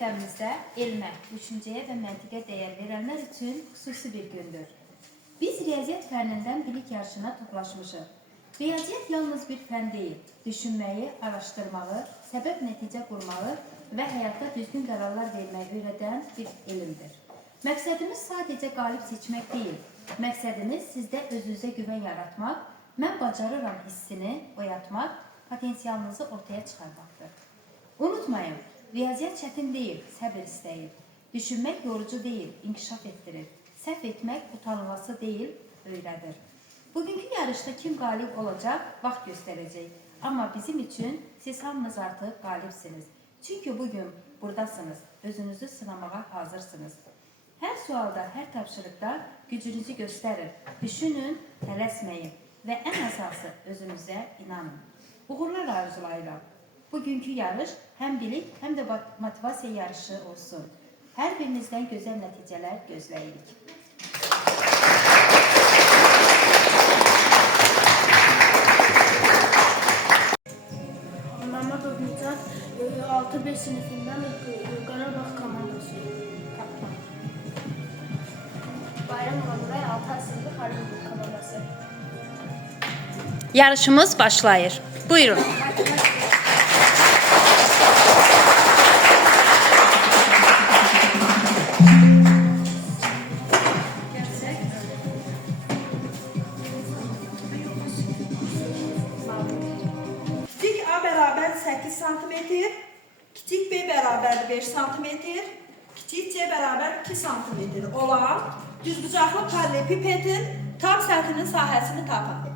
məktəbimizdə elmə, düşüncəyə və məntiqə dəyər verənlər üçün xüsusi bir gündür. Biz riyaziyyat fənnindən bilik yarışına toplaşmışıq. Riyaziyyat yalnız bir fən deyil, düşünməyi, araşdırmağı, səbəb-nəticə qurmağı və həyatda düzgün qərarlar verməyi öyrədən bir elmdir. Məqsədimiz sadəcə qalib seçmək deyil, məqsədimiz sizdə özünüzə güvən yaratmaq, mən bacarıram hissini oyatmaq, potensialınızı ortaya çıxarmaqdır. Unutmayın, riyaziyyat çətin deyil, səbir istəyir. Düşünmək yorucu deyil, inkişaf etdirir. Səhv etmək utanılması deyil, öyrədir. Bugünkü yarışda kim qalib olacaq, vaxt göstərəcək. Amma bizim üçün siz hamınız artıq qalibsiniz. Çünki bugün buradasınız, özünüzü sınamağa hazırsınız. Hər sualda, hər tapşırıqda gücünüzü göstərin, düşünün, tələsməyin və ən əsası özünüzə inanın. Uğurlar arzulayıram. Bugünkü yarış həm bilik, həm də motivasiya yarışı olsun. Hər birinizdən gözəl nəticələr gözləyirik. Məmmədov Nicat 6-5 sinifindən Qarabağ komandası kapitan. Bayram Mamuray 6 sinifi Qarabağ komandası. Yarışımız başlayır. Buyurun. Kiçik A bərabər 8 cm, kiçik B bərabər 5 cm, kiçik C bərabər 2 cm olan düzbucaqlı paralelipipedin tam səthinin sahəsini tapın.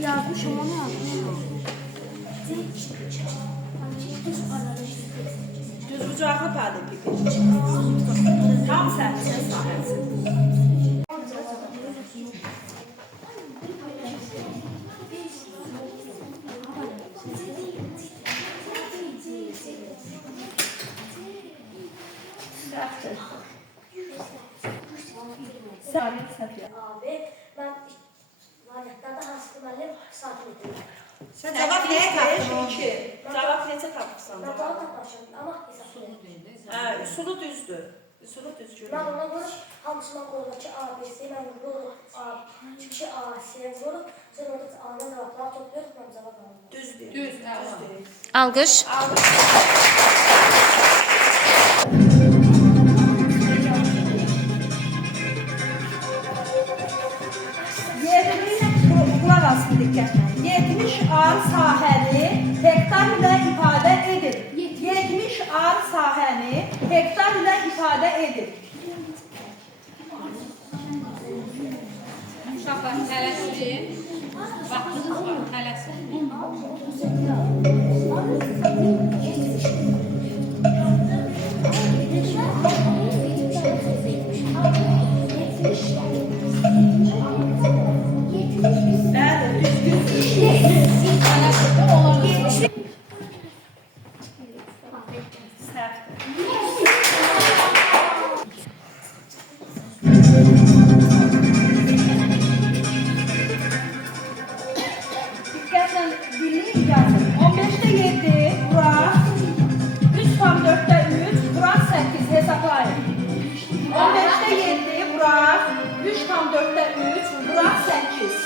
Yazmış ama ne yazmış? Düzbucaqlı paralelipiped tam səthinin sahəsi. Abi, ben variantlarda hansı müəllim santimetr. Sən cavab nəyə tapdın? 2. Cavab necə tapırsan? Ben cavab tapmışım ama hesaplayayım. Üsulu düzdür. Üsulu düzgün. Ben ona göre hamısından qoydaki ABC, ben bunu çıkışı AC'ye vurup, sonra orada A'nın cevapları topluyoruz, ben cevap alıyorum. Düzdür. Alqış. Qulaq asın diqqətlə. 70 ar sahəni hektar ilə ifadə edir. 70 ar sahəni hektar ilə ifadə edir. Uşaqlar, tələsin. Vaxtınız var, tələsin. Diqqətlə dinləyin gəlsin. 15-də 7, bura 3,4-də 3, bura 8 hesablayın. 15-də 7, bura 3,4-də 3, bura 8.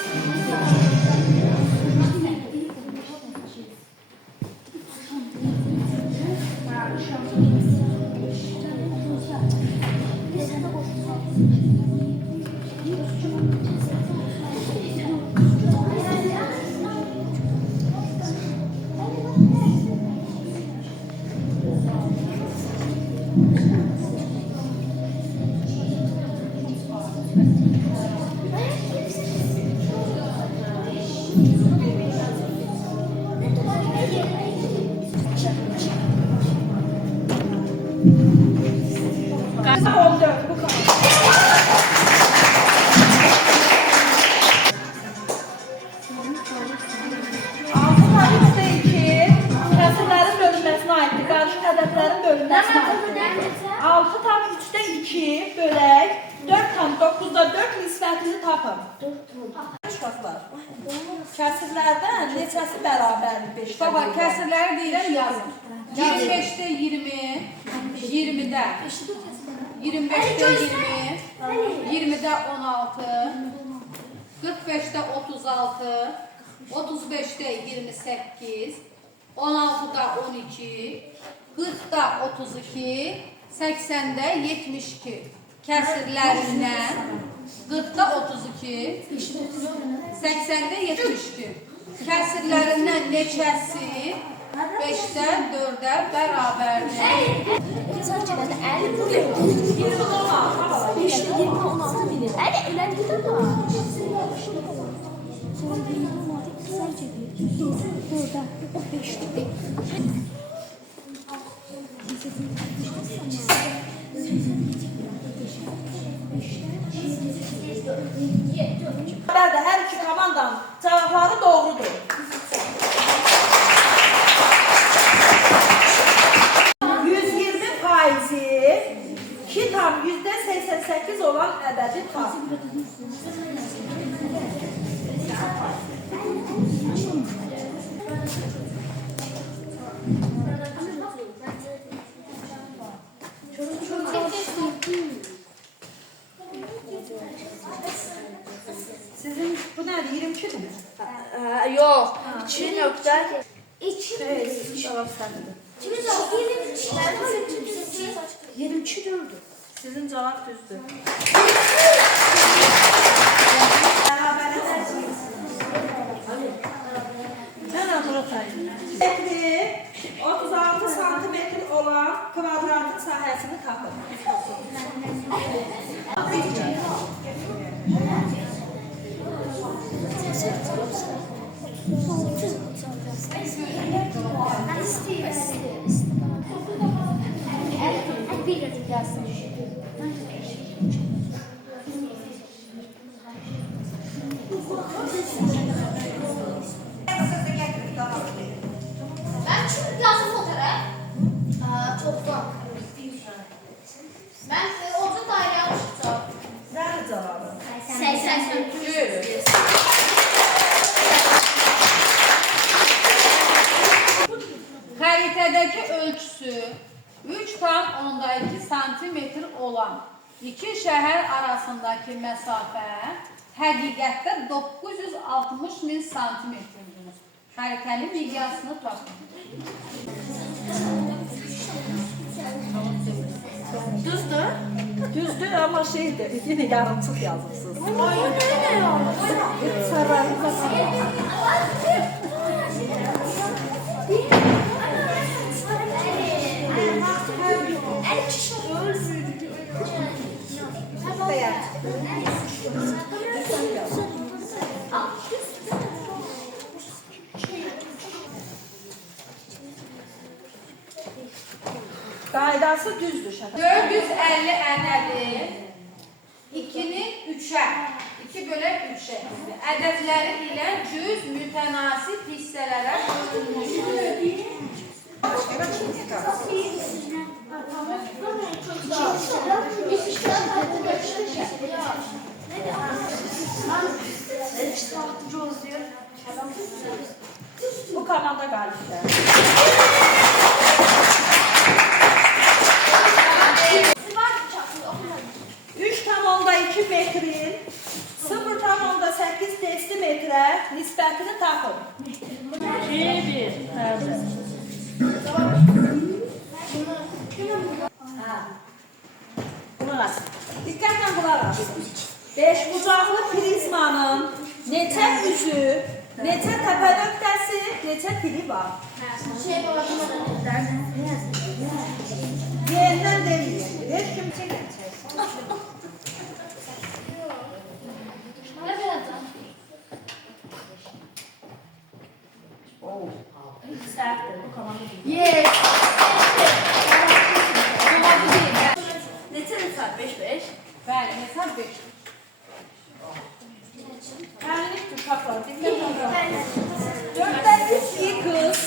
bölünməsinə aiddir. 6 tam 3'də 2 bölək 4 tam 9'da 4 nisbətini tapın. Uşaqlar, kəsirlərdən neçəsi bərabərdir 5'də? Baba, kəsirləri deyirəm, yazın. 25'te 20, 20'de 25'te 20, 20'de 16, 45'te 36, 35'te 28, 16'da 12, 40'da 32, 80'de 72. Kəsirlərindən 40'da 32, 80'de 72. Kəsirlərindən neçəsi 5'də 4'ə bərabərdir? Bəli, hər iki komandanın cavabları doğrudur. %120% 2,88 olan ədədi tam. Sizin bu nədir? 22 mi? Yok. 2 nokta. Cavab sənindir. 22 dördü. Sizin cavab düzdür. Şəkli 36 santimetr olan kvadratın sahəsini tapın. Ben çünkü yazdım fotoğraf. Toplam. Ben orta daire almıştım. Nədir cavabı? 80. Xəritədəki ölçüsü 3,2 santimetr olan iki şəhər arasındakı məsafə həqiqətdə 960 min santimetrdir. Xəritənin miqyasını tapın. Düzdür ama şeydir, yine yarımçıq yazırsınız. Qaydası düzdür şəfə. 450 ədədi 2-ni 3-ə, 2 bölək 3-ə ədədləri ilə cüz mütənasib hissələrə bölünmüşdür. Bu komanda qalibdir. 3,2 metrin 0,8 desimetrə nisbətini tapın. 2-1. Qulaq as. Diqqətlə qulaq as. 5 bucaqlı prizmanın neçə üzü, neçə təpə nöqtəsi, neçə pili var? Yerindən deməyir. Heç kim çəkəcək. Yes. Cavabı deyil. Neçə hesab? 5-5. Bəli, hesab 5. Əlini tapar. Dörtdən 3 yıkız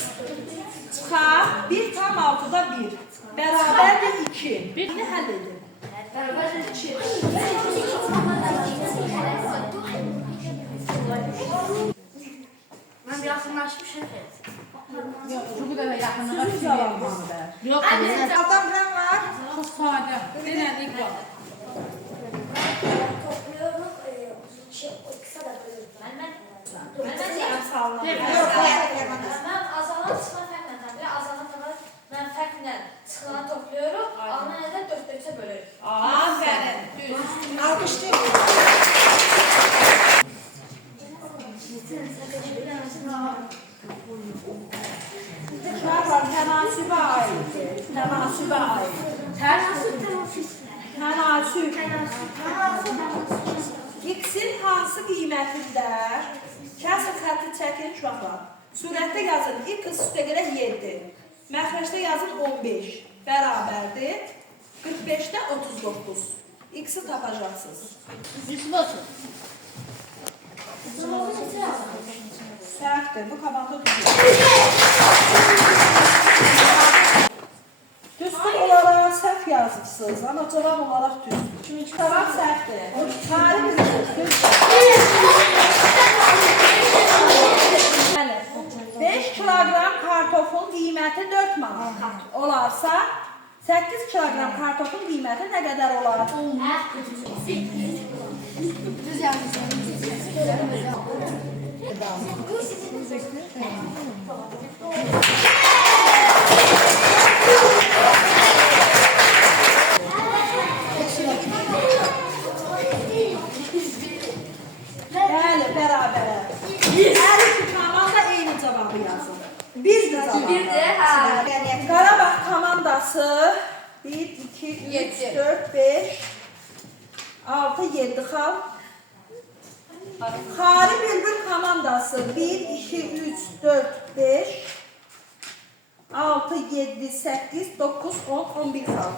çıxar. 1,6'da 1. Bərabərdir 2. Birini həll edin. Beraber 2. Ben bir yakınlaşmışım. Yox, bu da yaxınlığa Sizin fikir verin. cavabınızdır. Yox, Altan bilen var. çox sadə. Denedik var. Topluyorum. Kısa da bölüyorum. Mən azalan çıxan fərqlə təmir, azalan təmir mən fərqlə çıxanı topluyorum, amma nədə 4-də 3-ə bölürük. Aferin. Düz. Uşaqlar tənasübə aiddir. Tənasübə aid. Tənasüb. X-in hansı qiymətində kəsr xətti çəkin uşaqlar. Surətdə yazın x üstə görə 7. Məxrəcdə yazın 15. Bərabərdir. 45-də 39. X-i tapacaqsınız. Səhvdir. Bu qabaqda düzdür. Düzdür olaraq səhv yazıbsınız, amma cavab olaraq düzdür. Çünki cavab səhvdir. Tarih düzdür. 5 kilogram kartofun qiyməti 4 manat olarsa, 8 kilogram kartofun qiyməti nə qədər olar? Bəli, bərabər. Hər iki komanda eyni cavabı yazır. Bir də cavab. Bir də, hə. Qarabağ komandası 1, 2, 3, 4, 5, 6, 7 xal. Xari Bülbül komandası 1, 2, 3, 4, 5, 6, 7, 8, 9, 10, 11 xal.